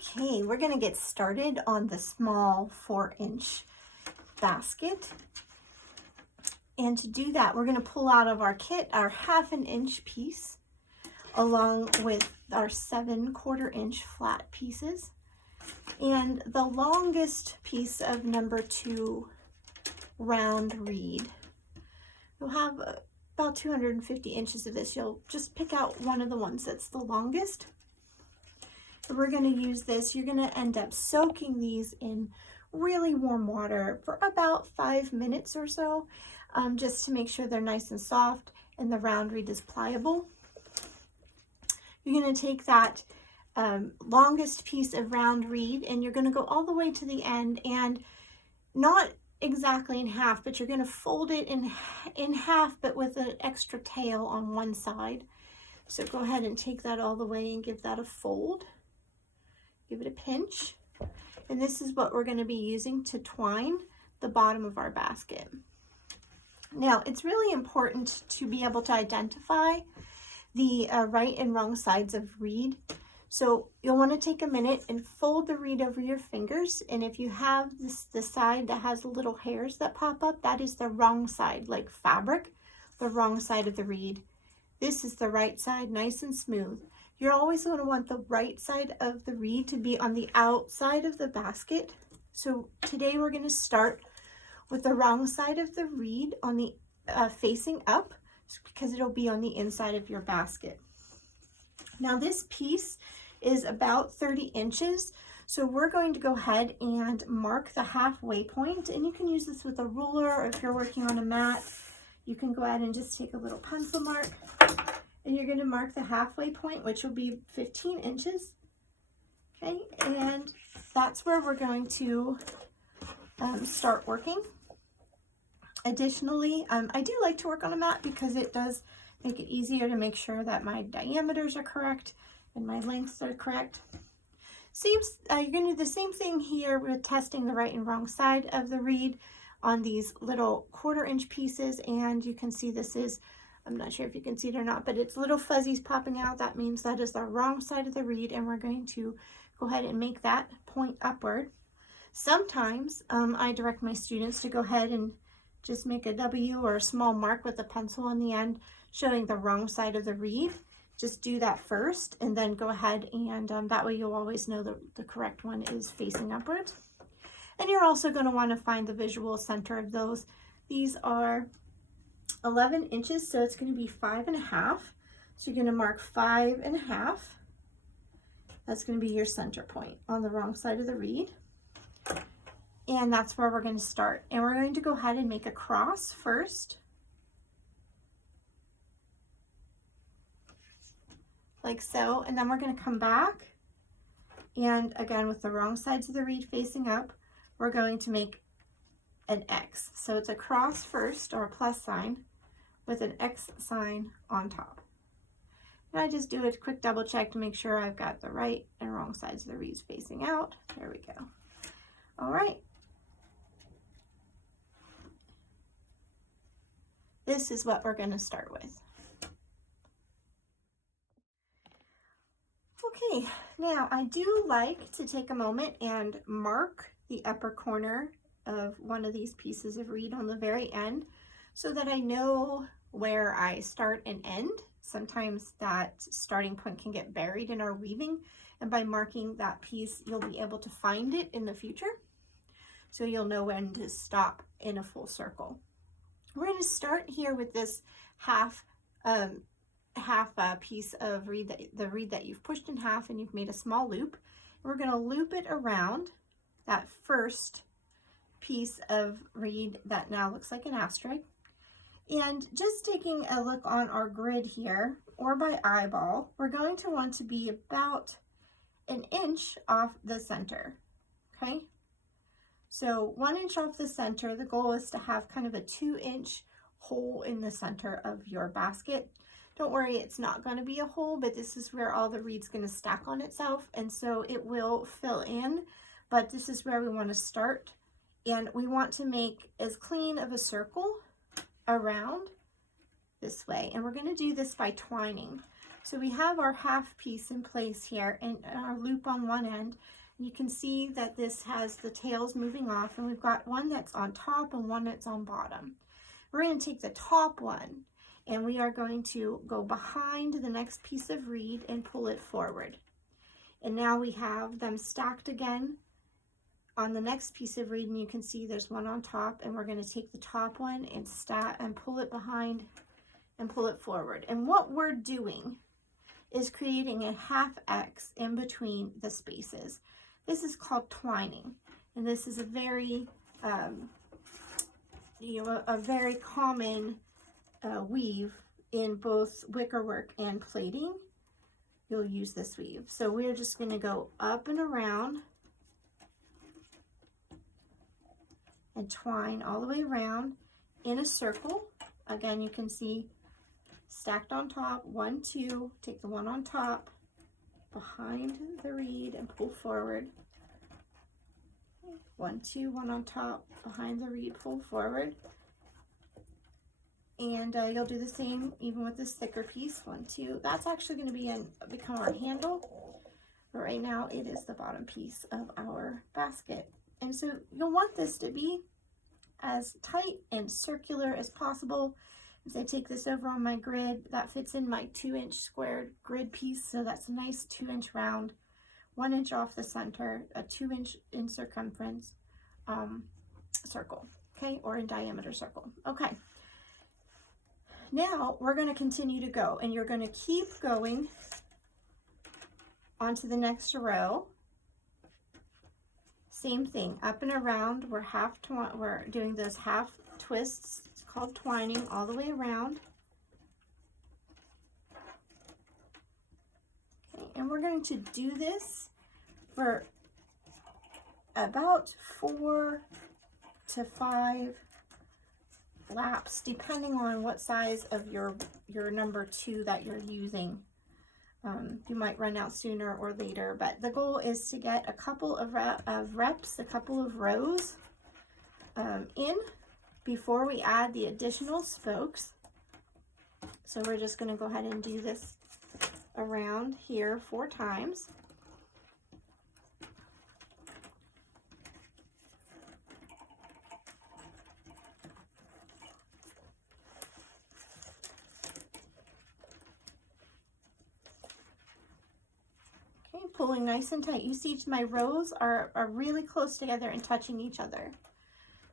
Okay, we're going to get started on the small 4-inch basket. And to do that, we're going to pull out of our kit our 1/2 inch piece along with our 7/4 inch flat pieces. And the longest piece of number 2 round reed. You'll have about 250 inches of this. You'll just pick out one of the ones that's the longest. We're going to use this. You're going to end up soaking these in really warm water for about 5 minutes or so, just to make sure they're nice and soft and the round reed is pliable. You're going to take that longest piece of round reed and you're going to go all the way to the end, and not exactly in half, but you're going to fold it in half, but with an extra tail on one side. So go ahead and take that all the way and give that a fold. Give it a pinch. And this is what we're going to be using to twine the bottom of our basket. Now, it's really important to be able to identify the right and wrong sides of reed. So you'll want to take a minute and fold the reed over your fingers. And if you have the side that has little hairs that pop up, that is the wrong side, like fabric, the wrong side of the reed. This is the right side, nice and smooth. You're always going to want the right side of the reed to be on the outside of the basket. So today we're going to start with the wrong side of the reed on the facing up, because it'll be on the inside of your basket. Now this piece is about 30 inches. So we're going to go ahead and mark the halfway point, and you can use this with a ruler, or if you're working on a mat, you can go ahead and just take a little pencil mark. And you're going to mark the halfway point, which will be 15 inches. Okay, and that's where we're going to start working. Additionally, I do like to work on a mat because it does make it easier to make sure that my diameters are correct and my lengths are correct. You're going to do the same thing here with testing the right and wrong side of the reed on these little 1/4 inch pieces. And you can see this is, I'm not sure if you can see it or not, but it's little fuzzies popping out. That means that is the wrong side of the reed, and we're going to go ahead and make that point upward. Sometimes I direct my students to go ahead and just make a W or a small mark with a pencil on the end showing the wrong side of the reed. Just do that first and then go ahead and that way you'll always know that the correct one is facing upwards. And you're also going to want to find the visual center of those. These are 11 inches, so it's going to be 5.5. So you're going to mark 5.5. That's going to be your center point on the wrong side of the reed. And that's where we're going to start. And we're going to go ahead and make a cross first, like so. And then we're going to come back. And again, with the wrong sides of the reed facing up, we're going to make an X. So it's a cross first, or a plus sign, with an X sign on top. And I just do a quick double check to make sure I've got the right and wrong sides of the reeds facing out. There we go. All right. This is what we're going to start with. Okay, now I do like to take a moment and mark the upper corner of one of these pieces of reed on the very end so that I know where I start and end. Sometimes that starting point can get buried in our weaving, and by marking that piece, you'll be able to find it in the future. So you'll know when to stop in a full circle. We're going to start here with this half piece of reed, the reed that you've pushed in half and you've made a small loop. And we're going to loop it around that first piece of reed that now looks like an asterisk. And just taking a look on our grid here, or by eyeball, we're going to want to be about 1 inch off the center, okay? So 1 inch off the center. The goal is to have kind of a 2-inch hole in the center of your basket. Don't worry, it's not going to be a hole, but this is where all the reed's going to stack on itself, and so it will fill in, but this is where we want to start. And we want to make as clean of a circle around this way, and we're going to do this by twining. So we have our half piece in place here and our loop on one end. You can see that this has the tails moving off, and we've got one that's on top and one that's on bottom. We're going to take the top one and we are going to go behind the next piece of reed and pull it forward. And now we have them stacked again on the next piece of reed, and you can see there's one on top, and we're going to take the top one and stack and pull it behind and pull it forward. And what we're doing is creating a half X in between the spaces. This is called twining, and this is a very a very common weave in both wickerwork and plating. You'll use this weave. So we're just going to go up and around and twine all the way around in a circle. Again, you can see stacked on top, 1, 2, take the one on top, behind the reed and pull forward. 1, 2, one on top, behind the reed, pull forward. And you'll do the same even with this thicker piece. 1, 2. That's actually going to become our handle. But right now it is the bottom piece of our basket. And so you'll want this to be as tight and circular as possible. As I take this over on my grid, that fits in my 2-inch squared grid piece. So that's a nice 2-inch round, 1 inch off the center, a 2-inch in circumference circle, okay, or in diameter circle. Okay. Now we're going to continue to go, and you're going to keep going onto the next row. Same thing, up and around. We're doing those half twists. It's called twining all the way around. Okay, and we're going to do this for about 4 to 5 laps, depending on what size of your number 2 that you're using. You might run out sooner or later, but the goal is to get a couple of reps, a couple of rows in before we add the additional spokes. So we're just going to go ahead and do this around here 4 times. Pulling nice and tight. You see my rows are really close together and touching each other.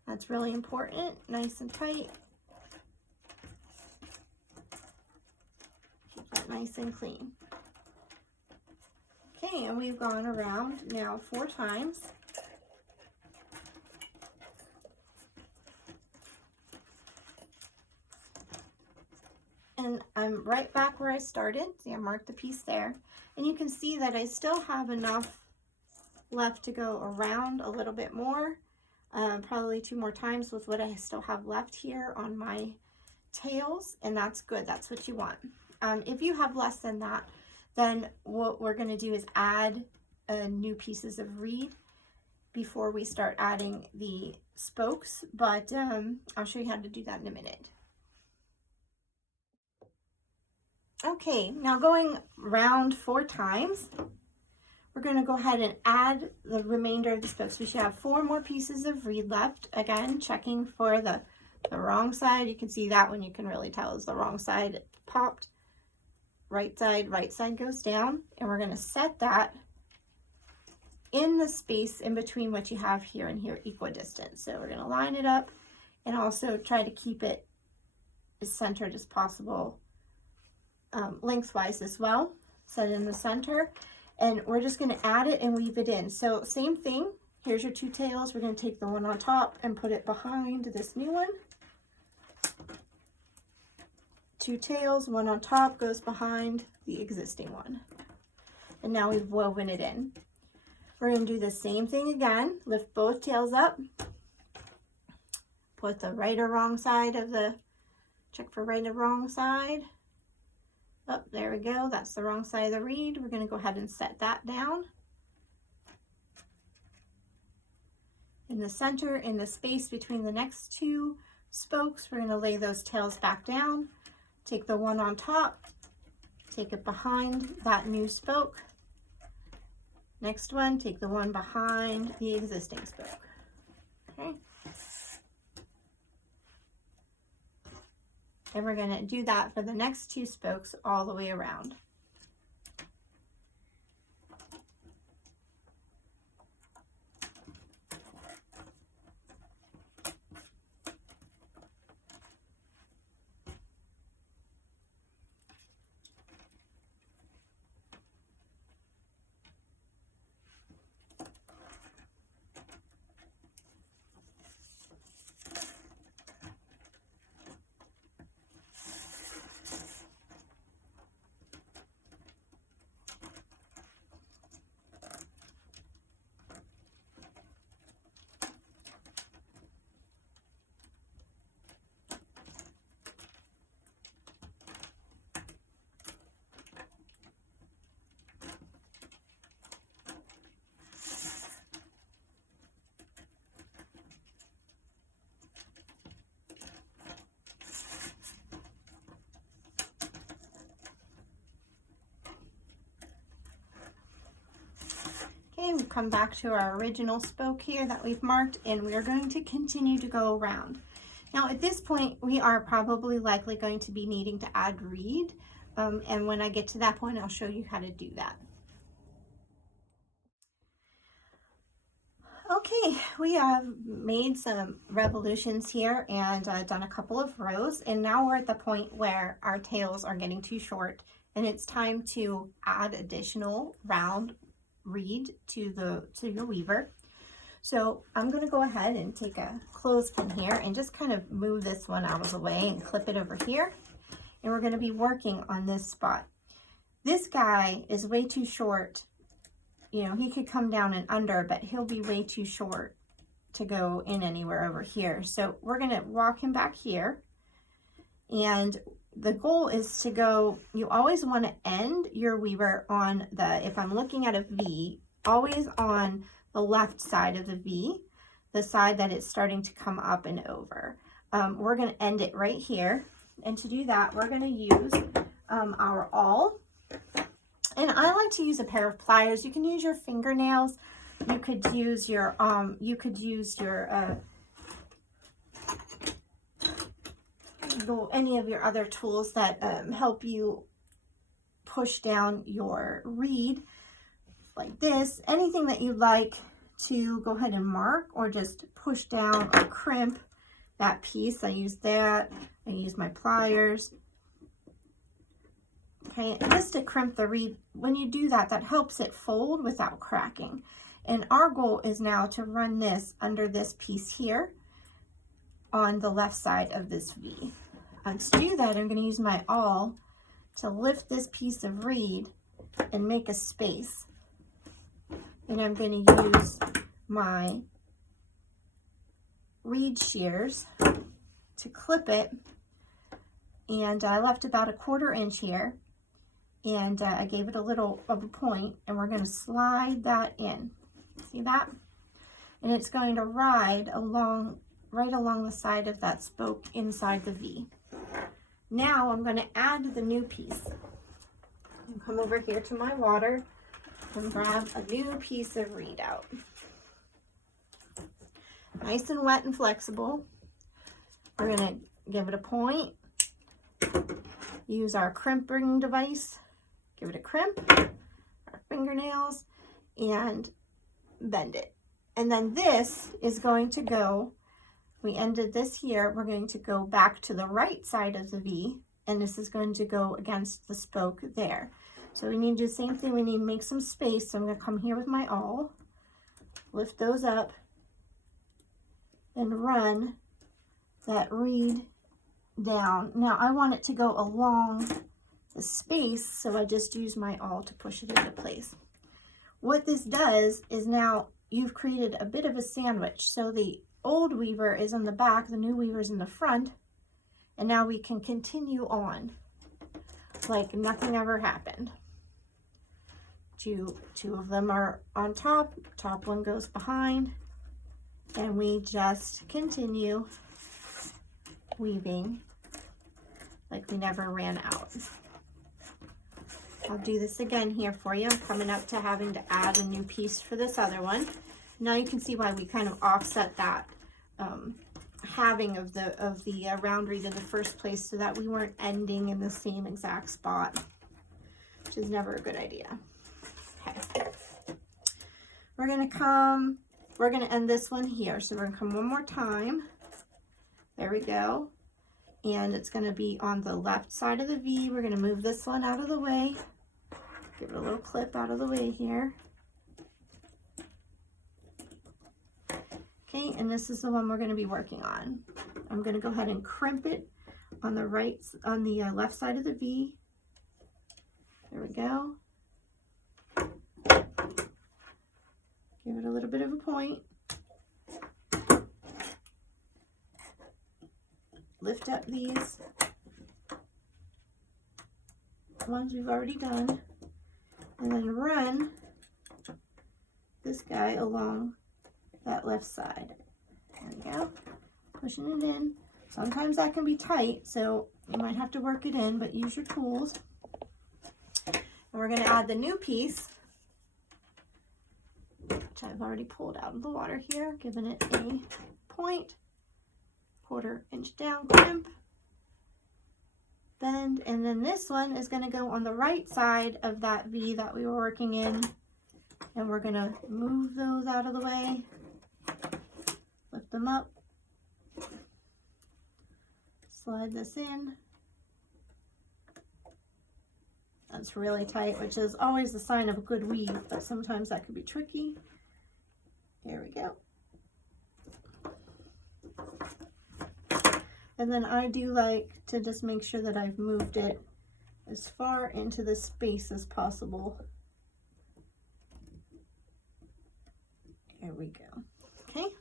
That's really important. Nice and tight. Keep that nice and clean. Okay, and we've gone around now 4 times. And I'm right back where I started. See, I marked the piece there. And you can see that I still have enough left to go around a little bit more, probably 2 more times with what I still have left here on my tails, and that's good. That's what you want. If you have less than that, then what we're going to do is add new pieces of reed before we start adding the spokes, but I'll show you how to do that in a minute. Okay, now going round 4 times, we're going to go ahead and add the remainder of the spokes. We should have 4 more pieces of reed left. Again, checking for the wrong side. You can see that one, you can really tell is the wrong side. It popped. Right side goes down. And we're going to set that in the space in between what you have here and here, equidistant. So we're going to line it up and also try to keep it as centered as possible. Lengthwise as well, set it in the center, and we're just going to add it and weave it in. So same thing, here's your 2 tails. We're going to take the one on top and put it behind this new one. 2 tails, one on top goes behind the existing one. And now we've woven it in. We're going to do the same thing again. Lift both tails up. Put the right or wrong side of the, check for right or wrong side. Oh, there we go. That's the wrong side of the reed. We're going to go ahead and set that down. In the center, in the space between the next 2 spokes, we're going to lay those tails back down. Take the one on top, take it behind that new spoke. Next one, take the one behind the existing spoke. Okay. And we're going to do that for the next 2 spokes all the way around. Okay, we've come back to our original spoke here that we've marked, and we are going to continue to go around. Now at this point, we are probably likely going to be needing to add reed, and when I get to that point, I'll show you how to do that. Okay, we have made some revolutions here and done a couple of rows, and now we're at the point where our tails are getting too short, and it's time to add additional round reed to your weaver. So I'm going to go ahead and take a clothespin here and just kind of move this one out of the way and clip it over here, and we're going to be working on this spot. This guy is way too short. You know, he could come down and under, but he'll be way too short to go in anywhere over here. So we're going to walk him back here, and the goal is to go, you always want to end your weaver on the, if I'm looking at a V, always on the left side of the V, the side that it's starting to come up and over. We're going to end it right here, and to do that, we're going to use our awl. And I like to use a pair of pliers. You can use your fingernails. You could use your any of your other tools that help you push down your reed, like this. Anything that you'd like to go ahead and mark or just push down or crimp that piece. I use that. I use my pliers. Okay, just to crimp the reed. When you do that, that helps it fold without cracking. And our goal is now to run this under this piece here on the left side of this V. And to do that, I'm going to use my awl to lift this piece of reed and make a space. And I'm going to use my reed shears to clip it. And I left about a 1/4 inch here. And I gave it a little of a point, and we're going to slide that in. See that? And it's going to ride along, right along the side of that spoke inside the V. Now I'm going to add the new piece. And come over here to my water and grab a new piece of reed out. Nice and wet and flexible. We're going to give it a point. Use our crimping device. Give it a crimp, our fingernails, and bend it. And then this is going to go, we ended this here, we're going to go back to the right side of the V, and this is going to go against the spoke there. So we need to do the same thing, we need to make some space. So I'm going to come here with my awl, lift those up, and run that reed down. Now I want it to go along the space, so I just use my awl to push it into place. What this does is now you've created a bit of a sandwich. So the old weaver is in the back, the new weaver is in the front, and now we can continue on like nothing ever happened. Two of them are on top, top one goes behind, and we just continue weaving like we never ran out. I'll do this again here for you. I'm coming up to having to add a new piece for this other one. Now you can see why we kind of offset that halving of the round reed in the first place, so that we weren't ending in the same exact spot, which is never a good idea. Okay. We're gonna end this one here. So we're gonna come one more time. There we go. And it's gonna be on the left side of the V. We're gonna move this one out of the way. Give it a little clip out of the way here. Okay, and this is the one we're gonna be working on. I'm gonna go ahead and crimp it on the left side of the V. There we go. Give it a little bit of a point. Lift up these ones we've already done, and then run this guy along that left side. There we go. Pushing it in. Sometimes that can be tight, so you might have to work it in, but use your tools. And we're going to add the new piece, which I've already pulled out of the water here, giving it a point, 1/4 inch down crimp, bend, and then this one is going to go on the right side of that V that we were working in, and we're going to move those out of the way, lift them up, slide this in. That's really tight, which is always the sign of a good weave, but sometimes that could be tricky. There we go. And then I do like to just make sure that I've moved it as far into the space as possible. There we go. Okay.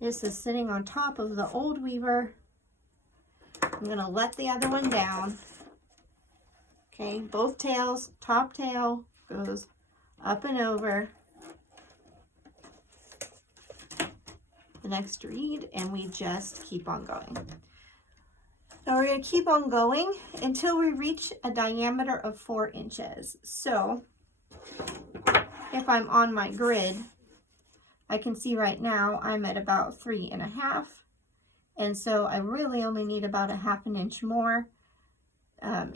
This is sitting on top of the old weaver. I'm going to let the other one down. Okay, both tails, top tail goes up and over the next reed, and we just keep on going. Now we're going to keep on going until we reach a diameter of 4 inches. So if I'm on my grid, I can see right now I'm at about 3.5, and so I really only need about a 1/2 inch more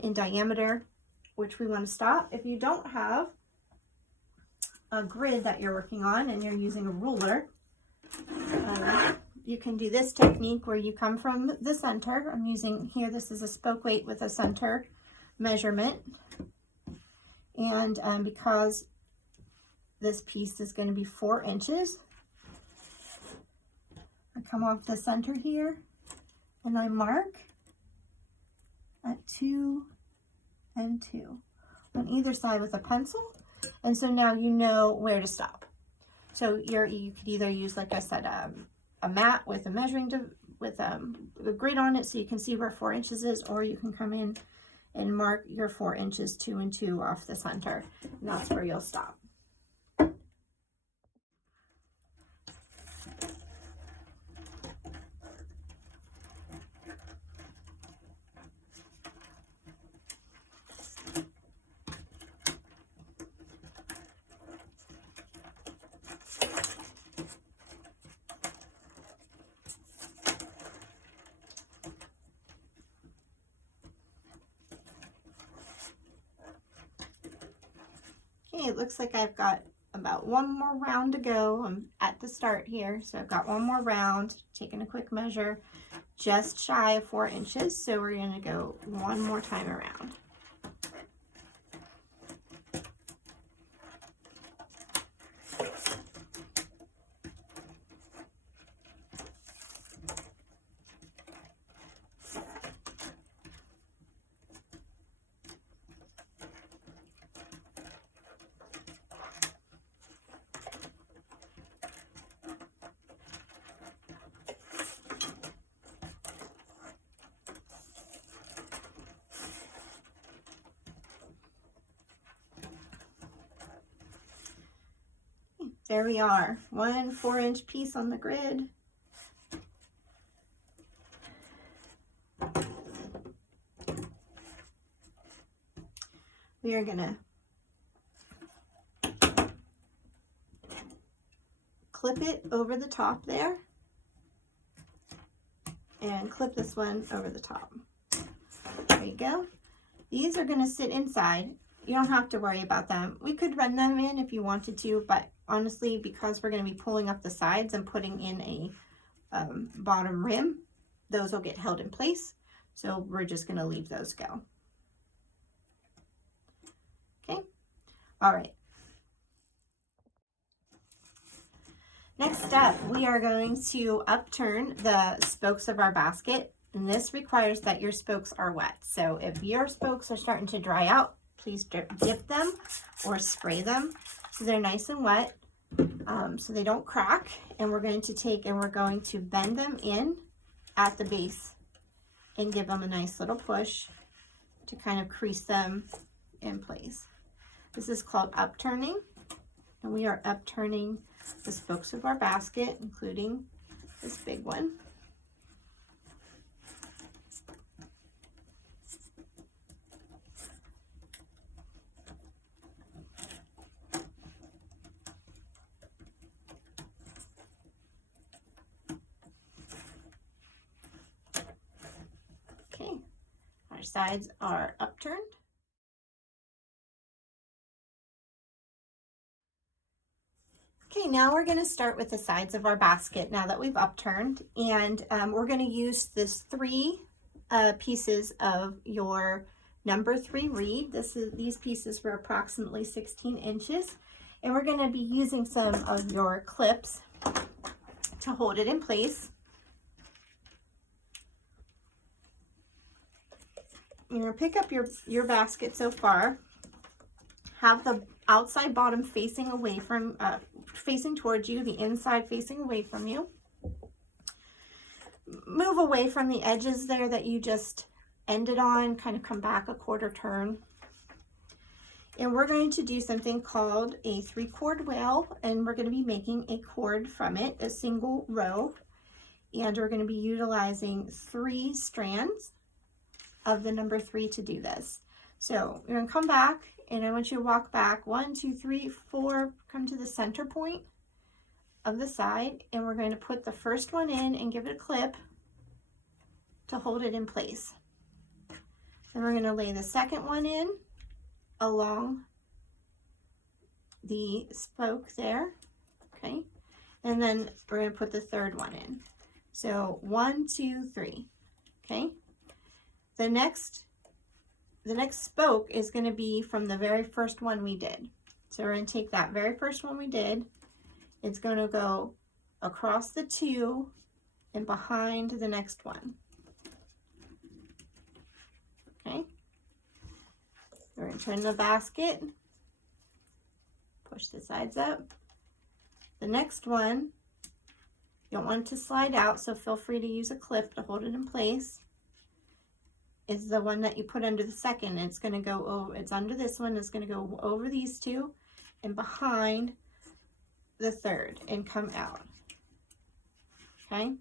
in diameter, which we want to stop. If you don't have a grid that you're working on and you're using a ruler, you can do this technique where you come from the center. I'm using here, this is a spoke weight with a center measurement, and because this piece is going to be 4 inches, I come off the center here and I mark at 2 and 2 on either side with a pencil, and so now you know where to stop. So you could either use, like I said, a mat with a measuring with a grid on it, so you can see where 4 inches is, or you can come in and mark your 4 inches 2 and 2 off the center, and that's where you'll stop. Okay, it looks like I've got about one more round to go. I'm at the start here, so I've got one more round, taking a quick measure, just shy of 4 inches. So we're going to go one more time around. There we are, one 4-inch piece on the grid. we are gonna clip it over the top there and clip this one over the top. There you go. These are going to sit inside. You don't have to worry about them. We could run them in if you wanted to, but honestly, because we're going to be pulling up the sides and putting in a bottom rim, those will get held in place. So we're just going to leave those go. Okay. All right. Next up, we are going to upturn the spokes of our basket, and this requires that your spokes are wet. So if your spokes are starting to dry out, please dip them or spray them so they're nice and wet, so they don't crack. And we're going to take and we're going to bend them in at the base and give them a nice little push to kind of crease them in place. This is called upturning, and we are upturning the spokes of our basket, including this big one. Okay, our sides are upturned. Okay, now we're going to start with the sides of our basket now that we've upturned, and we're going to use this 3 pieces of your number 3 reed. These pieces were approximately 16 inches, and we're going to be using some of your clips to hold it in place. You're going to pick up your basket so far, have the outside bottom facing away from facing towards you, the inside facing away from you. Move away from the edges there that you just ended on, kind of come back a quarter turn. And we're going to do something called a 3-cord whale, and we're going to be making a cord from it, a single row, and we're going to be utilizing 3 strands of the number 3 to do this. So you're going to come back, and I want you to walk back 1, 2, 3, 4, come to the center point of the side, and we're going to put the first one in and give it a clip to hold it in place. Then we're going to lay the second one in along the spoke there, okay? And then we're going to put the third one in. So 1, 2, 3, okay? The next spoke is going to be from the very first one we did. So we're going to take that very first one we did. It's going to go across the 2 and behind the next one. Okay. We're going to turn the basket, push the sides up. The next one, you don't want it to slide out, so feel free to use a clip to hold it in place. Is the one that you put under the second. It's going to go over, it's under this one, it's going to go over these 2 and behind the third and come out. Okay,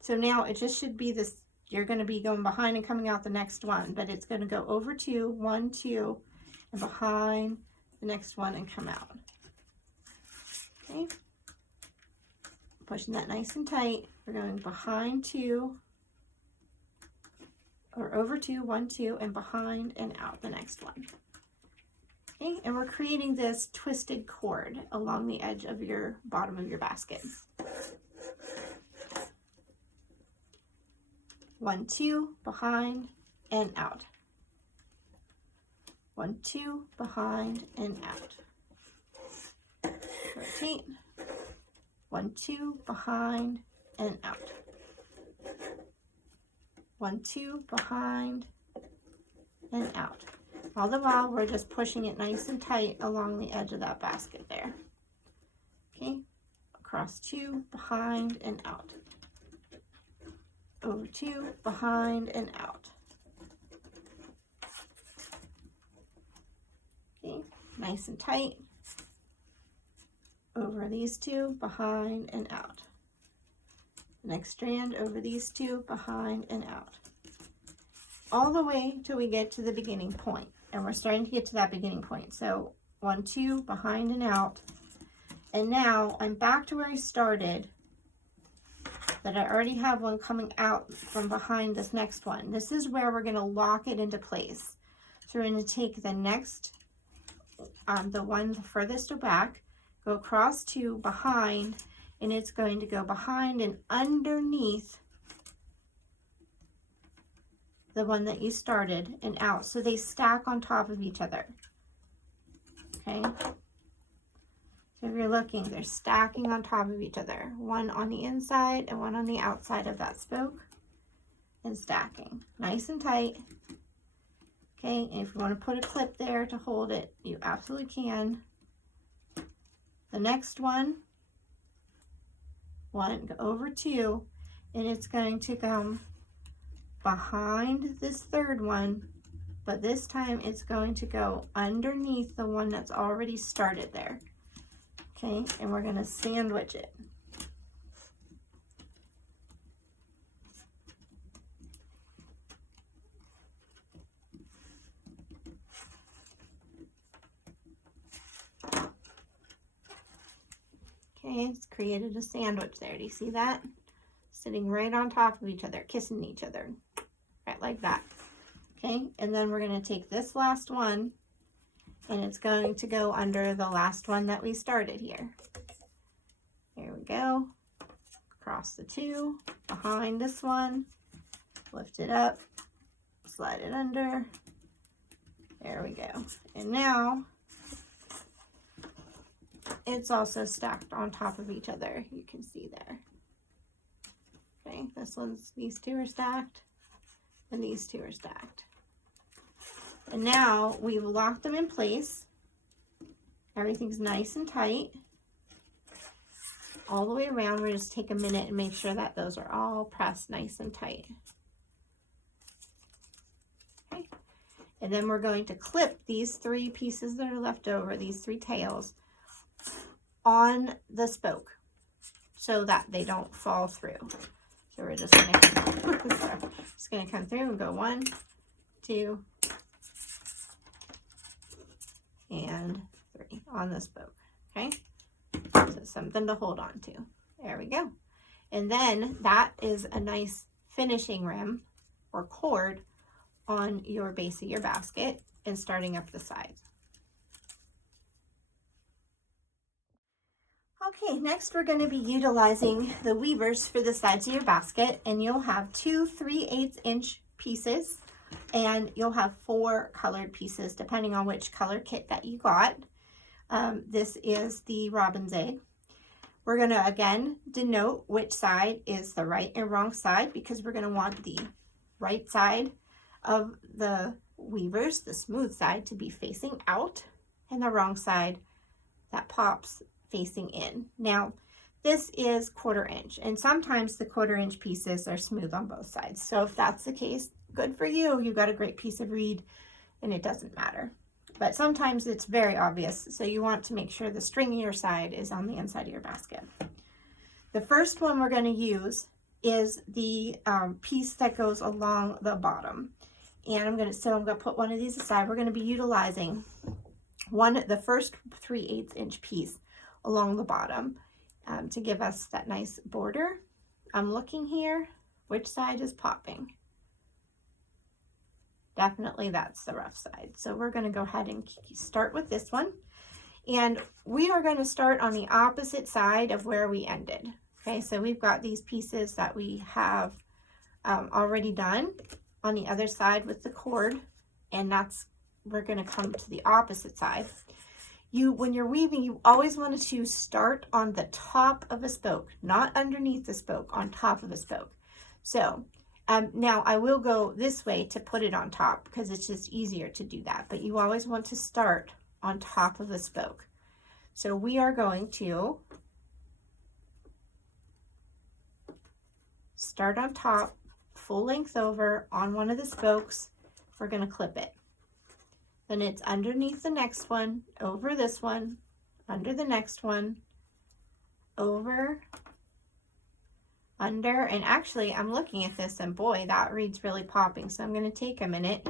so now it just should be this, you're going to be going behind and coming out the next one, but it's going to go over 2, 1, 2, and behind the next one and come out. Okay, pushing that nice and tight. We're going behind 2, or over 2, 1, 2, and behind and out the next one. Okay, and we're creating this twisted cord along the edge of your bottom of your basket. 1, 2, behind and out. 1, 2, behind and out. Rotate. 1, 2, behind and out. 1, 2, behind and out. All the while, we're just pushing it nice and tight along the edge of that basket there. Okay, across 2, behind and out. Over 2, behind and out. Okay, nice and tight. Over these 2, behind and out. Next strand over these 2, behind and out. All the way till we get to the beginning point. and we're starting to get to that beginning point. So 1, 2, behind and out. And now I'm back to where I started, but I already have one coming out from behind this next one. This is where we're going to lock it into place. So we're going to take the next, the one furthest back, go across to behind, and it's going to go behind and underneath the one that you started and out. So they stack on top of each other. Okay. So if you're looking, they're stacking on top of each other. One on the inside and one on the outside of that spoke, and stacking nice and tight. Okay, and if you want to put a clip there to hold it, you absolutely can. The next one, go over 2, and it's going to come behind this third one, but this time it's going to go underneath the one that's already started there. Okay, and we're going to sandwich it. Okay, it's created a sandwich there. Do you see that? Sitting right on top of each other, kissing each other, right like that. Okay, and then we're going to take this last one, and it's going to go under the last one that we started here. Here we go. Across the 2, behind this one, lift it up, slide it under. There we go. And now it's also stacked on top of each other. You can see there. Okay, these 2 are stacked, and these 2 are stacked. And now we've locked them in place. Everything's nice and tight. All the way around, we're just take a minute and make sure that those are all pressed nice and tight. Okay, and then we're going to clip these 3 pieces that are left over, these 3 tails, on the spoke so that they don't fall through. So we're just going to come through and go 1, 2, and 3 on the spoke. Okay, so something to hold on to. There we go. And then that is a nice finishing rim or cord on your base of your basket and starting up the sides. Okay, next we're going to be utilizing the weavers for the sides of your basket, and you'll have 2 3/8 inch pieces, and you'll have 4 colored pieces depending on which color kit that you got. This is the robin's egg. We're going to again denote which side is the right and wrong side, because we're going to want the right side of the weavers, the smooth side, to be facing out, and the wrong side that pops facing in. Now this is 1/4 inch, and sometimes the 1/4 inch pieces are smooth on both sides. So if that's the case, good for you. You got a great piece of reed and it doesn't matter. But sometimes it's very obvious, so you want to make sure the stringier side is on the inside of your basket. The first one we're going to use is the piece that goes along the bottom, and I'm going to put one of these aside. We're going to be utilizing the first 3/8 inch piece along the bottom to give us that nice border. I'm looking here, which side is popping? Definitely that's the rough side. So we're going to go ahead and start with this one, and we are going to start on the opposite side of where we ended. Okay, so we've got these pieces that we have already done on the other side with the cord, and we're going to come to the opposite side. When you're weaving, you always want to start on the top of a spoke, not underneath the spoke, on top of a spoke. So now I will go this way to put it on top because it's just easier to do that, but you always want to start on top of a spoke. So we are going to start on top, full length over on one of the spokes. We're going to clip it. Then it's underneath the next one, over this one, under the next one, over, under, and actually I'm looking at this and boy, that reed's really popping. So I'm going to take a minute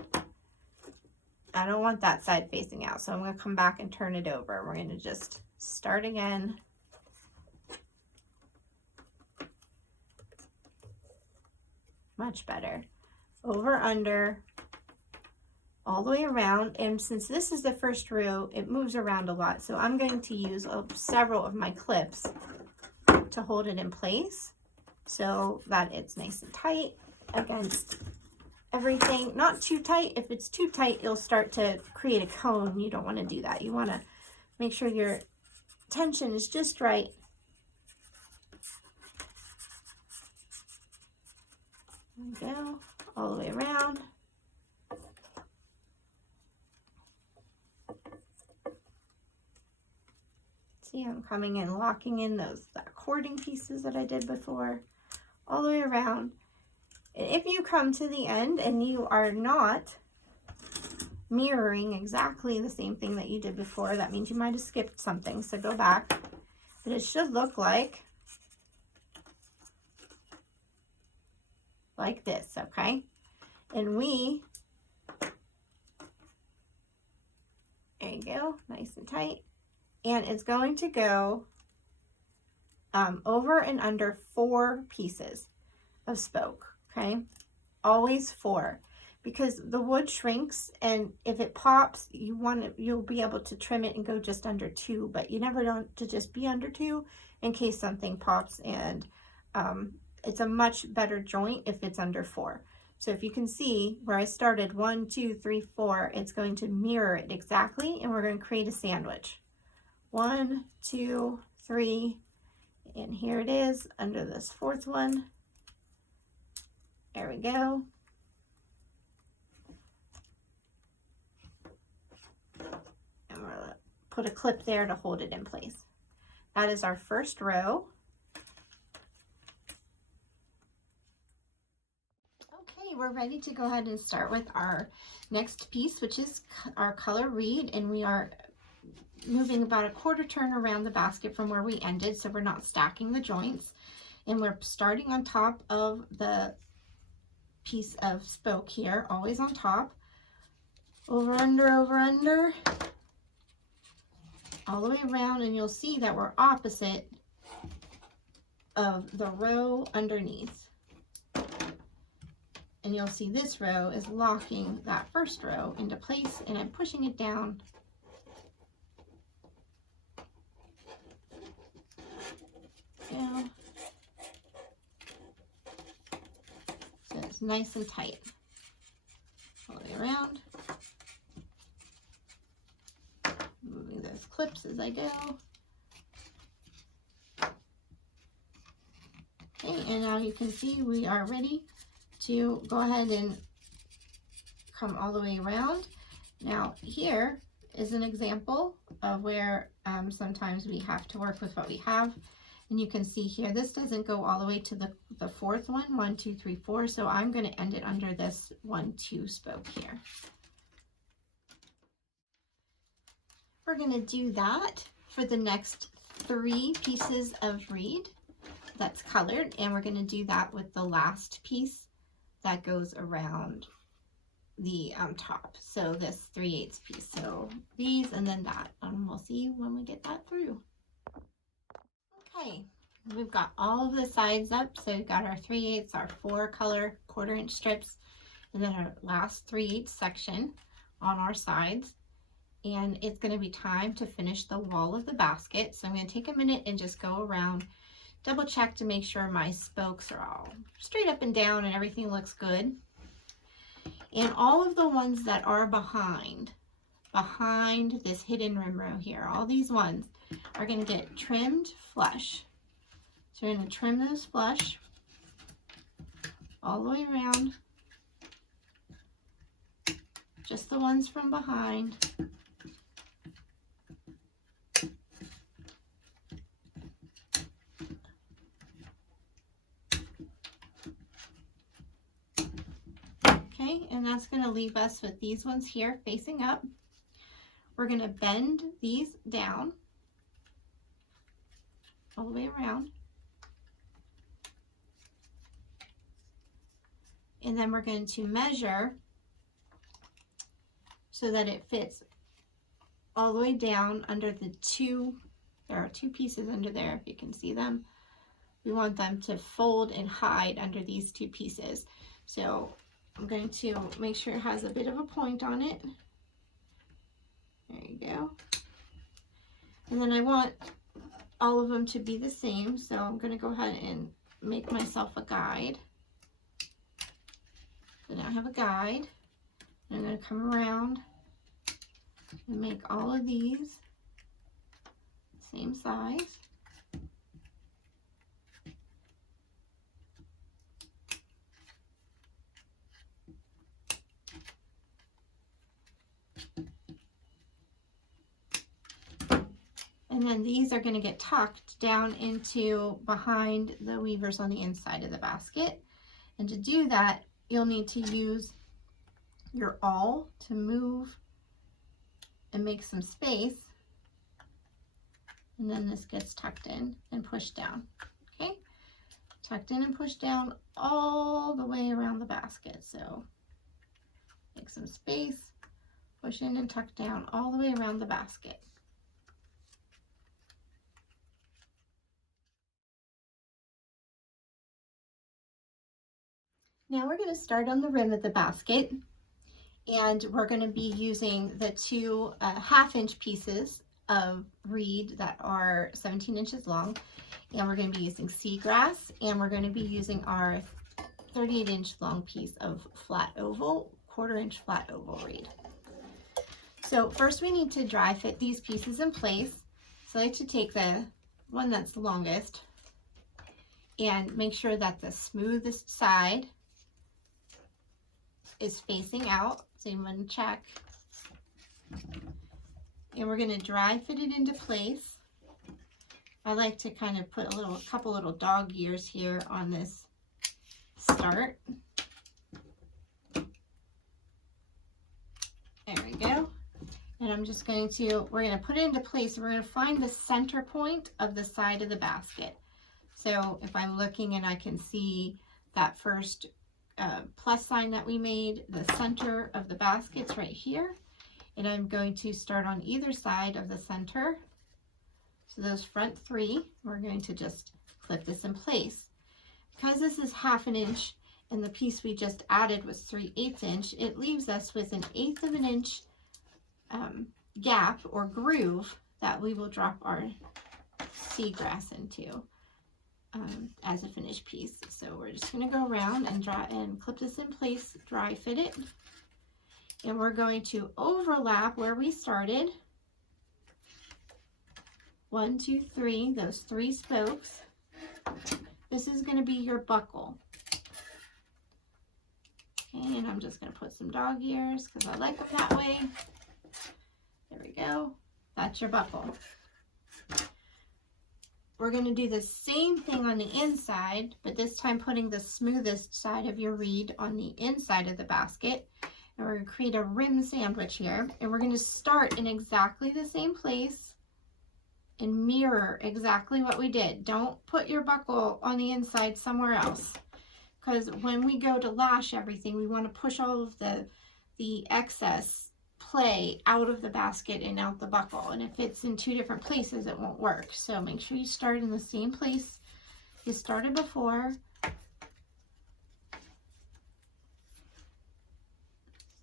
I don't want that side facing out, so I'm going to come back and turn it over. We're going to just start again. Much better. Over, under, all the way around. And since this is the first row, it moves around a lot. So I'm going to use several of my clips to hold it in place so that it's nice and tight against everything. Not too tight. If it's too tight, it'll start to create a cone. You don't want to do that. You want to make sure your tension is just right. There we go, all the way around. See, I'm coming in, locking in the cording pieces that I did before, all the way around. And if you come to the end and you are not mirroring exactly the same thing that you did before, that means you might have skipped something, so go back. But it should look like this, okay? And there you go, nice and tight. And it's going to go over and under 4 pieces of spoke, okay? Always 4, because the wood shrinks, and if it pops, you'll be able to trim it and go just under 2, but you never want to just be under 2 in case something pops, and it's a much better joint if it's under 4. So if you can see where I started 1, 2, 3, 4, it's going to mirror it exactly, and we're going to create a sandwich. 1, 2, 3, and here it is under this 4th one. There we go. And we're going to put a clip there to hold it in place. That is our first row. Okay, we're ready to go ahead and start with our next piece, which is our color reed, and we are moving about a 1/4 turn around the basket from where we ended, so we're not stacking the joints. And we're starting on top of the piece of spoke here, always on top. Over, under, all the way around, and you'll see that we're opposite of the row underneath. And you'll see this row is locking that first row into place, and I'm pushing it down. Down. So it's nice and tight all the way around. Moving those clips as I go. Okay, and now you can see we are ready to go ahead and come all the way around. Now here is an example of where sometimes we have to work with what we have. And you can see here, this doesn't go all the way to the 4th one, 1, 2, 3, 4. So I'm going to end it under this 1, 2 spoke here. We're going to do that for the next 3 pieces of reed that's colored, and we're going to do that with the last piece that goes around the top. So this 3/8 piece. So these and then that, and we'll see when we get that through. Okay, we've got all of the sides up. So we've got our 3/8, our 4 color 1/4 inch strips, and then our last 3/8 section on our sides. And it's going to be time to finish the wall of the basket. So I'm going to take a minute and just go around, double check to make sure my spokes are all straight up and down and everything looks good. And all of the ones that are behind this hidden rim row here, all these ones are going to get trimmed flush. So we're going to trim those flush all the way around, just the ones from behind. Okay, and that's going to leave us with these ones here facing up. We're going to bend these down all the way around. And then we're going to measure so that it fits all the way down under the two, there are two pieces under there if you can see them. We want them to fold and hide under these two pieces. So I'm going to make sure it has a bit of a point on it. There you go. And then I want all of them to be the same, so I'm going to go ahead and make myself a guide. So now I have a guide. And I'm going to come around and make all of these same size. And then these are going to get tucked down into behind the weavers on the inside of the basket. And to do that, you'll need to use your awl to move and make some space. And then this gets tucked in and pushed down. Okay? Tucked in and pushed down all the way around the basket. So make some space, push in and tuck down all the way around the basket. Now we're going to start on the rim of the basket, and we're going to be using the two 1/2-inch pieces of reed that are 17 inches long, and we're going to be using seagrass, and we're going to be using our 38-inch long piece of flat oval, 1/4-inch flat oval reed. So first we need to dry fit these pieces in place. So I like to take the one that's the longest and make sure that the smoothest side is facing out, so you want to check. And we're going to dry fit it into place. I like to kind of put a couple little dog ears here on this start. There we go. And I'm just going to, we're going to put it into place. We're going to find the center point of the side of the basket. So if I'm looking and I can see that first plus sign that we made, the center of the basket's right here, and I'm going to start on either side of the center. So those front three, we're going to just clip this in place. Because this is 1/2 inch and the piece we just added was 3/8 inch, it leaves us with 1/8 of an inch gap or groove that we will drop our seagrass into. As a finished piece. So we're just going to go around and dry and clip this in place, dry fit it, and we're going to overlap where we started. 1, 2, 3, those 3 spokes. This is going to be your buckle. Okay, and I'm just going to put some dog ears because I like it that way. There we go. That's your buckle. We're going to do the same thing on the inside, but this time putting the smoothest side of your reed on the inside of the basket. And we're going to create a rim sandwich here. And we're going to start in exactly the same place and mirror exactly what we did. Don't put your buckle on the inside somewhere else, because when we go to lash everything, we want to push all of the excess play out of the basket and out the buckle, and if it's in 2 different places it won't work. So make sure you start in the same place you started before.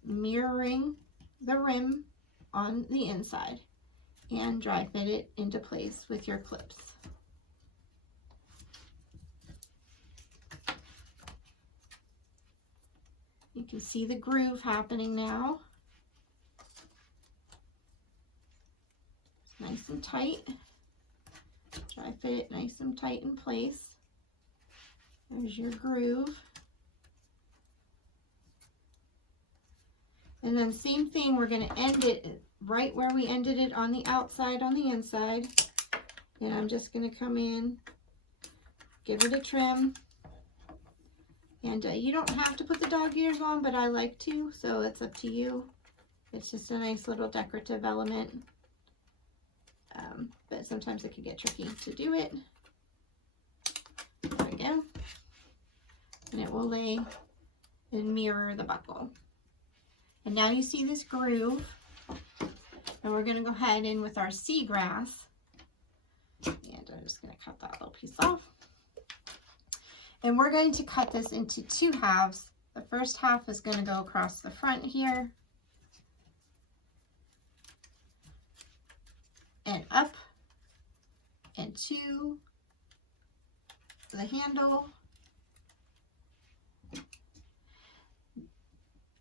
Mirroring the rim on the inside and dry fit it into place with your clips. You can see the groove happening now. Nice and tight. Dry fit it nice and tight in place. There's your groove. And then same thing, we're going to end it right where we ended it on the outside, on the inside. And I'm just going to come in, give it a trim. And you don't have to put the dog ears on, but I like to, so it's up to you. It's just a nice little decorative element. But sometimes it can get tricky to do it. There we go. And it will lay and mirror the buckle. And now you see this groove. And we're going to go ahead in with our seagrass. And I'm just going to cut that little piece off. And we're going to cut this into 2 halves. The first half is going to go across the front here. And up. And to the handle.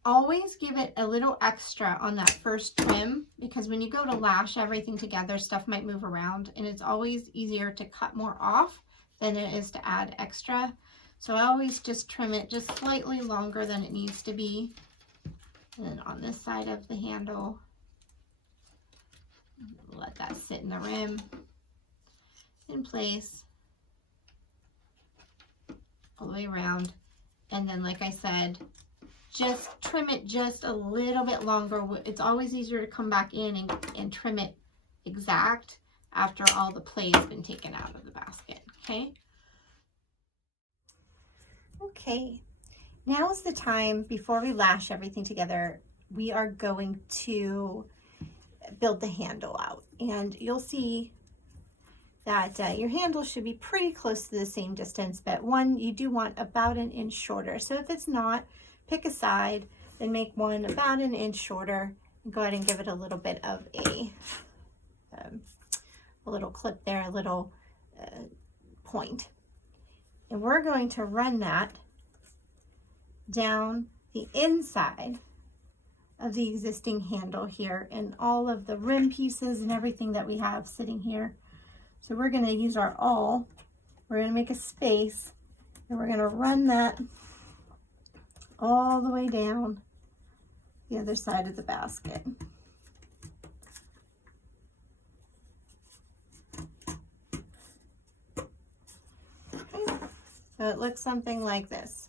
Always give it a little extra on that first trim, because when you go to lash everything together, stuff might move around, and it's always easier to cut more off than it is to add extra. So I always just trim it just slightly longer than it needs to be. And then on this side of the handle, let that sit in the rim in place all the way around. And then, like I said, just trim it just a little bit longer. It's always easier to come back in and trim it exact after all the play has been taken out of the basket, okay? Okay, now is the time, before we lash everything together, we are going to build the handle out. And you'll see that your handle should be pretty close to the same distance, but one, you do want about 1 inch shorter. So if it's not, pick a side, then make one about 1 inch shorter, and go ahead and give it a little bit of a little clip there, a little point. And we're going to run that down the inside of the existing handle here, and all of the rim pieces and everything that we have sitting here. So we're going to use our awl, we're going to make a space, and we're going to run that all the way down the other side of the basket. Okay. So it looks something like this.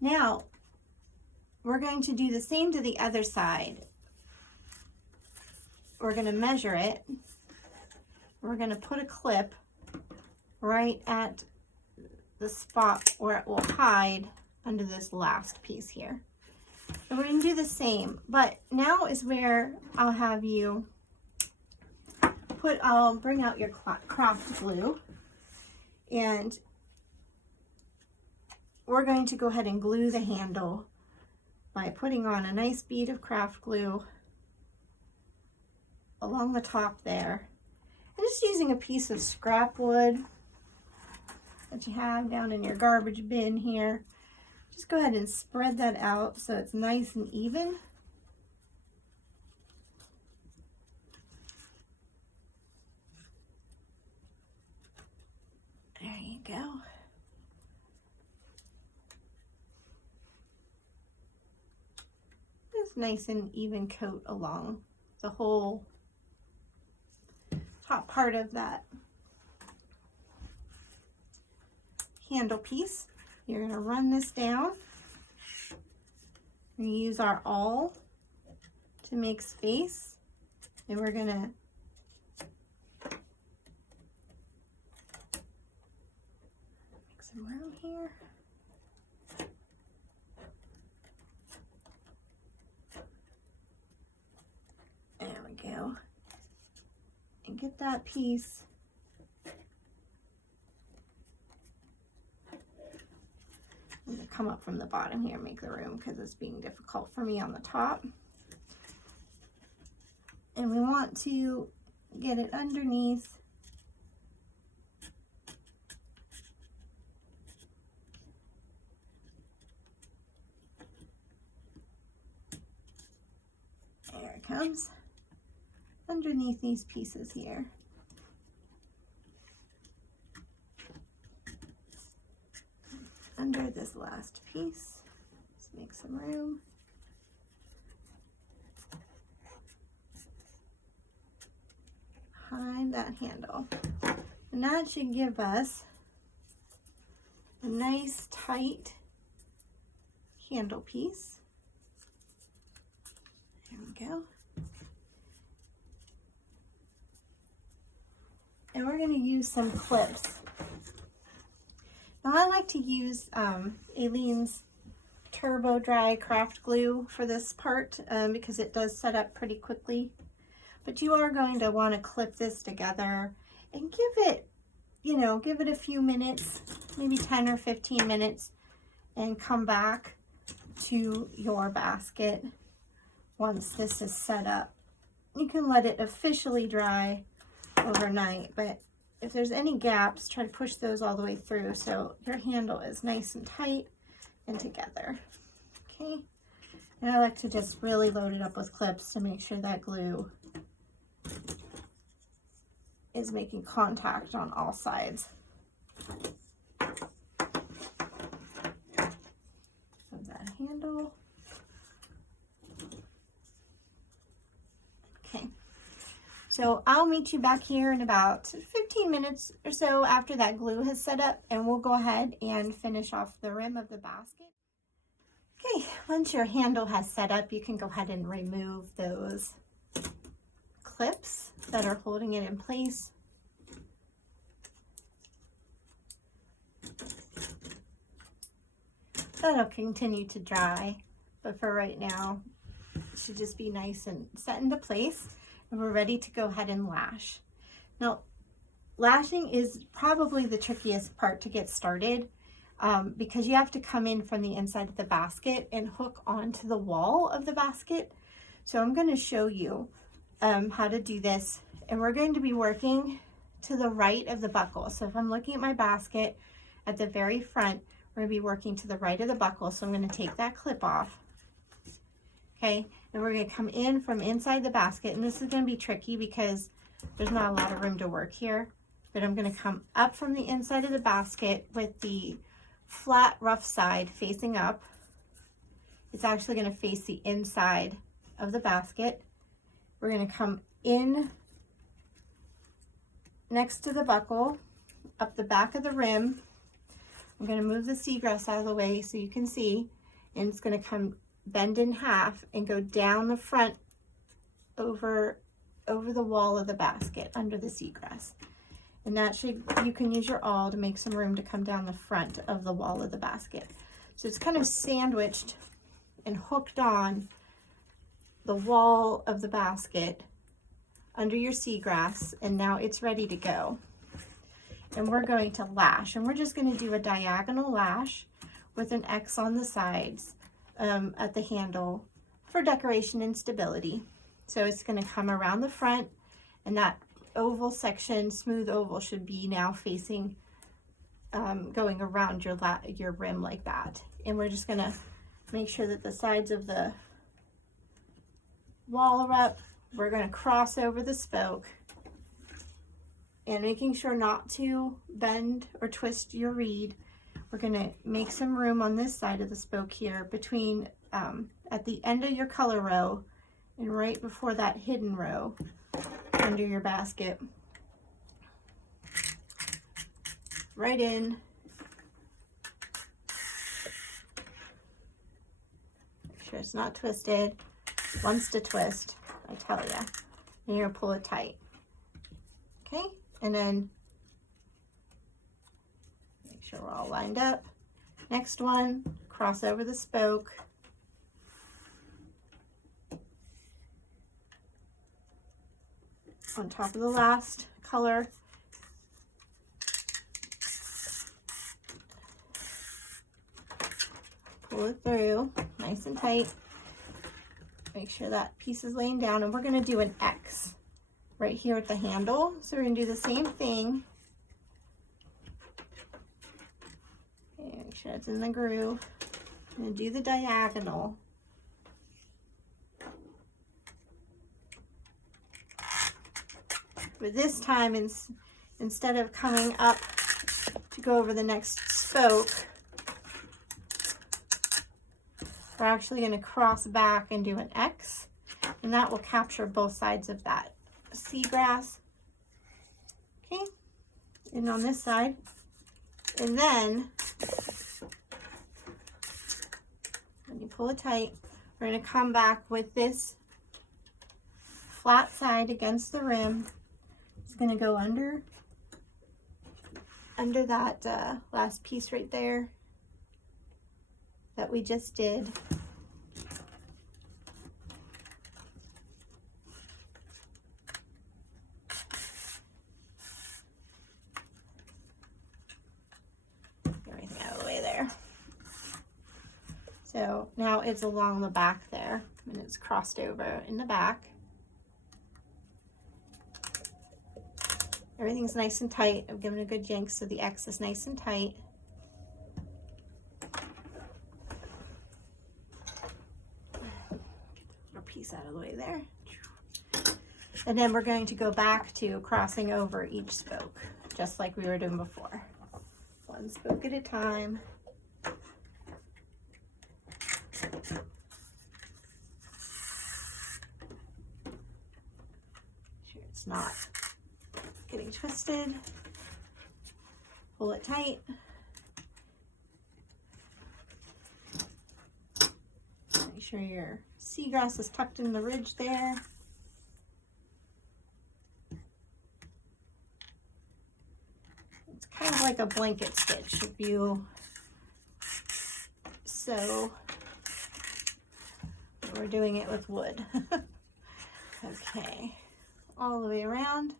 Now, we're going to do the same to the other side. We're going to measure it. We're going to put a clip right at the spot where it will hide under this last piece here. And we're going to do the same, but now is where I'll have you I'll bring out your craft glue, and we're going to go ahead and glue the handle by putting on a nice bead of craft glue along the top there. And just using a piece of scrap wood that you have down in your garbage bin here. Just go ahead and spread that out so it's nice and even. There you go. Just nice and even coat along the whole top part of that handle piece. You're going to run this down. We're going to use our awl to make space, and we're going to make some room here. There we go. And get that piece I'm going to come up from the bottom here and make the room because it's being difficult for me on the top. And we want to get it underneath there it comes, underneath these pieces here. Under this last piece, let's make some room. Behind that handle. And that should give us a nice tight handle piece. There we go. And we're going to use some clips Now I like to use Aleene's Turbo Dry Craft Glue for this part because it does set up pretty quickly. But you are going to want to clip this together and give it, you know, give it a few minutes, maybe 10 or 15 minutes, and come back to your basket once this is set up. You can let it officially dry overnight, but if there's any gaps, try to push those all the way through so your handle is nice and tight and together. Okay, and I like to just really load it up with clips to make sure that glue is making contact on all sides. Of that handle. Okay, so I'll meet you back here in about 15 minutes or so after that glue has set up, and we'll go ahead and finish off the rim of the basket. Okay, once your handle has set up, you can go ahead and remove those clips that are holding it in place. That'll continue to dry, but for right now, it should just be nice and set into place, and we're ready to go ahead and lash. Now, lashing is probably the trickiest part to get started because you have to come in from the inside of the basket and hook onto the wall of the basket. So I'm going to show you how to do this, and we're going to be working to the right of the buckle. So if I'm looking at my basket at the very front, we're going to be working to the right of the buckle. So I'm going to take that clip off. Okay, and we're going to come in from inside the basket, and this is going to be tricky because there's not a lot of room to work here, but I'm going to come up from the inside of the basket with the flat rough side facing up. It's actually going to face the inside of the basket. We're going to come in next to the buckle, up the back of the rim. I'm going to move the seagrass out of the way so you can see, and it's going to come bend in half and go down the front over the wall of the basket under the seagrass. And that should, you can use your awl to make some room to come down the front of the wall of the basket. So it's kind of sandwiched and hooked on the wall of the basket under your seagrass, and now it's ready to go. And we're going to lash, and we're just going to do a diagonal lash with an X on the sides at the handle for decoration and stability. So it's going to come around the front, and that oval section, smooth oval, should be now facing going around your rim like that. And we're just going to make sure that the sides of the wall are up. We're going to cross over the spoke, and making sure not to bend or twist your reed. We're going to make some room on this side of the spoke here between at the end of your color row and right before that hidden row under your basket. Right in. Make sure it's not twisted. Wants to twist, I tell ya. And you're gonna pull it tight. Okay, and then make sure we're all lined up. Next one, cross over the spoke. On top of the last color. Pull it through, nice and tight. Make sure that piece is laying down, and we're going to do an X right here at the handle. So we're going to do the same thing. Okay, make sure it's in the groove. I'm going to do the diagonal. But this time, instead of coming up to go over the next spoke, we're actually going to cross back and do an X, and that will capture both sides of that seagrass. Okay, and on this side, and then when you pull it tight, we're going to come back with this flat side against the rim. It's going to go under under that last piece right there that we just did. Everything out of the way there. So now it's along the back there, and it's crossed over in the back. Everything's nice and tight. I've given a good yank so the X is nice and tight. Get our piece out of the way there. And then we're going to go back to crossing over each spoke, just like we were doing before. One spoke at a time. Sure it's not getting twisted. Pull it tight. Make sure your seagrass is tucked in the ridge there. It's kind of like a blanket stitch if you sew. We're doing it with wood. Okay, all the way around.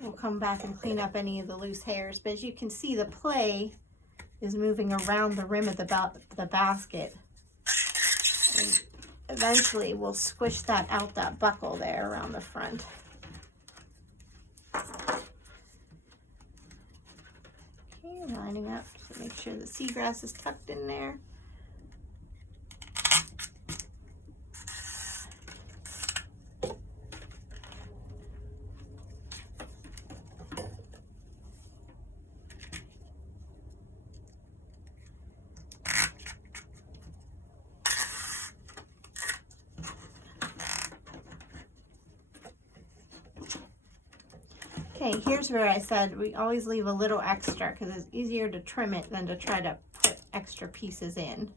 We'll come back and clean up any of the loose hairs, but as you can see, the play is moving around the rim of the basket. And eventually we'll squish that out, that buckle there around the front. Okay, lining up to make sure the seagrass is tucked in there. Okay, here's where I said we always leave a little extra because it's easier to trim it than to try to put extra pieces in.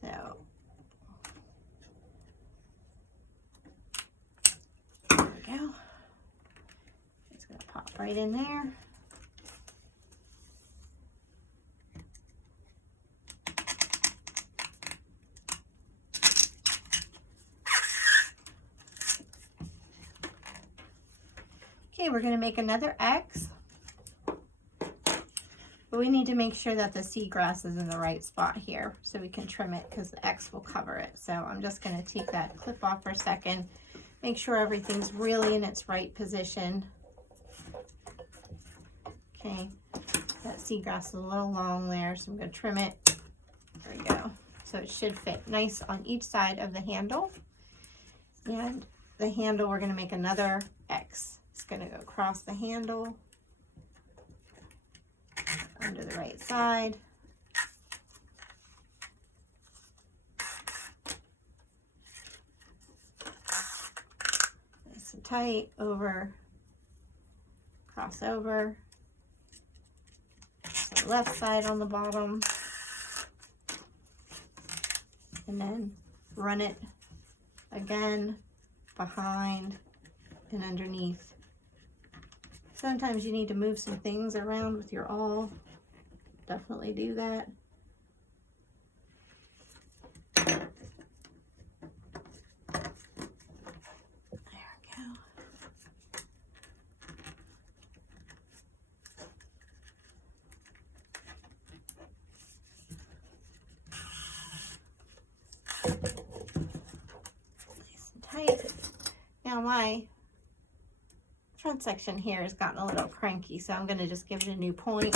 So there we go. It's gonna pop right in there. Okay, we're going to make another X, but we need to make sure that the seagrass is in the right spot here so we can trim it because the X will cover it. So I'm just going to take that clip off for a second, make sure everything's really in its right position. Okay, that seagrass is a little long there, so I'm going to trim it. There we go. So it should fit nice on each side of the handle. And the handle, we're going to make another X. It's going to go across the handle, under the right side. Nice and tight, over, cross over. So left side on the bottom. And then run it again, behind and underneath. Sometimes you need to move some things around with your awl. Definitely do that. There we go. Nice and tight. Now my front section here has gotten a little cranky, so I'm going to just give it a new point.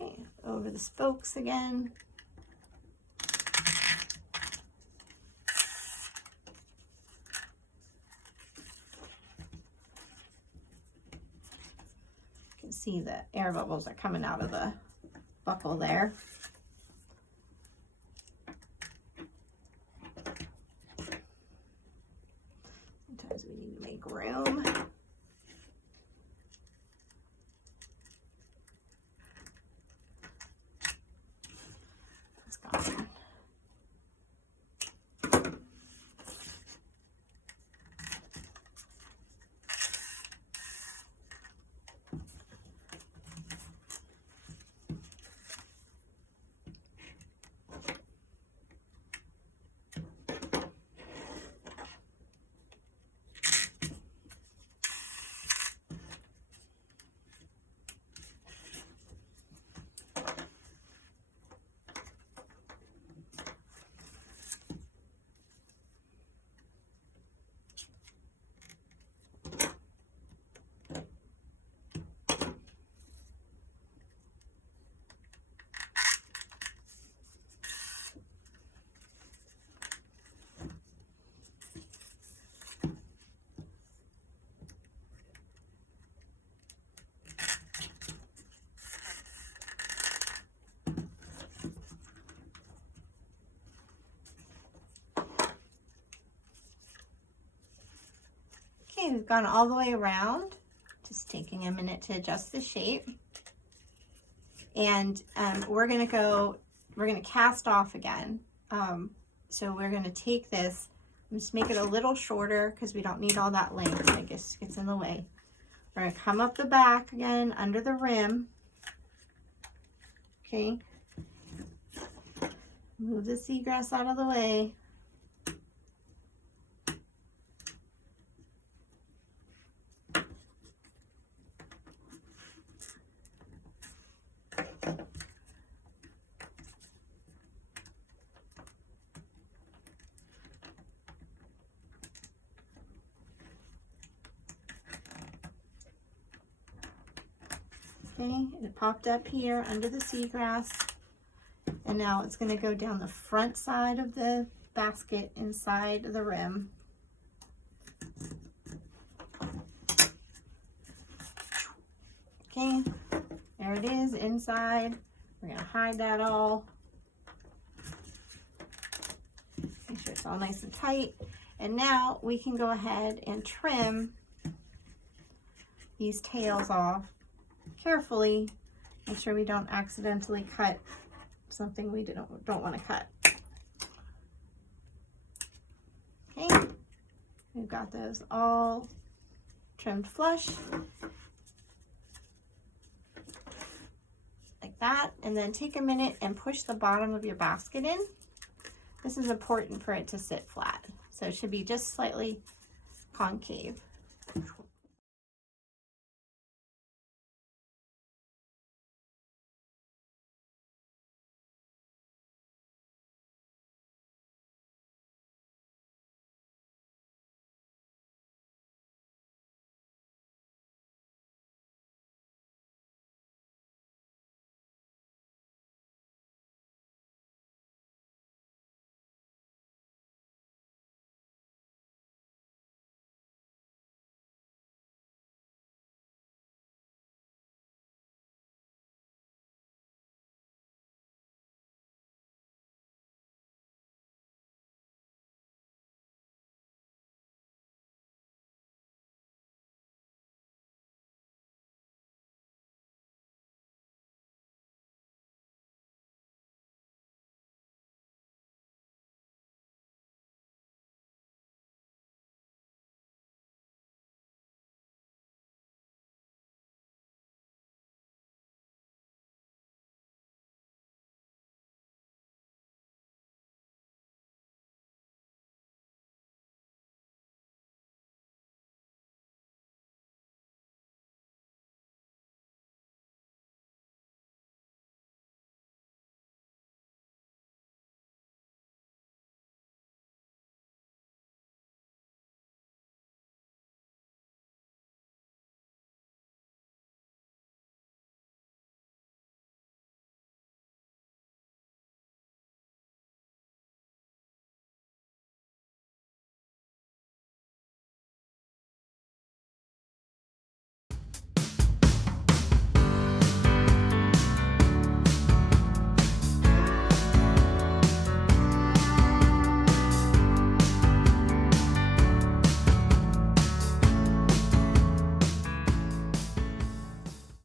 Okay, over the spokes again. You can see the air bubbles are coming out of the buckle there. Sometimes we need to make room. Okay, we've gone all the way around. Just taking a minute to adjust the shape. And we're gonna cast off again. So we're gonna take this, just make it a little shorter because we don't need all that length. I guess it gets in the way. We're gonna come up the back again under the rim. Okay. Move the seagrass out of the way. Okay, it popped up here under the seagrass. And now it's going to go down the front side of the basket inside the rim. Okay, there it is inside. We're going to hide that all. Make sure it's all nice and tight. And now we can go ahead and trim these tails off carefully. Make sure we don't accidentally cut something we don't want to cut. Okay, we've got those all trimmed flush like that, and then take a minute and push the bottom of your basket in. This is important for it to sit flat, so it should be just slightly concave.